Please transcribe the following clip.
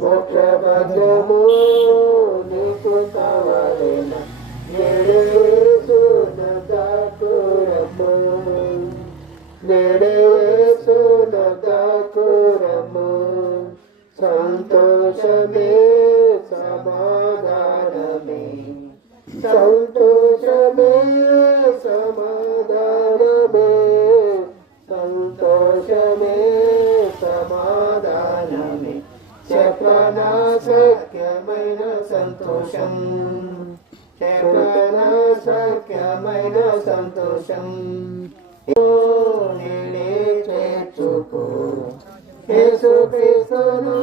మోక్షభద్రము నీకు కావాలేనా నేడేసున దాకురము నేడేసున దాకురము సంతోషమే సమాధానమే సంతోషమే సమాధానమే సంతోషమే సమాధానమే చెప్పనా సఖ్యమైన సంతోషం చెప్పనా సఖ్యమైన సంతోషం నేనే చేర్చుకో యేసుక్రీస్తును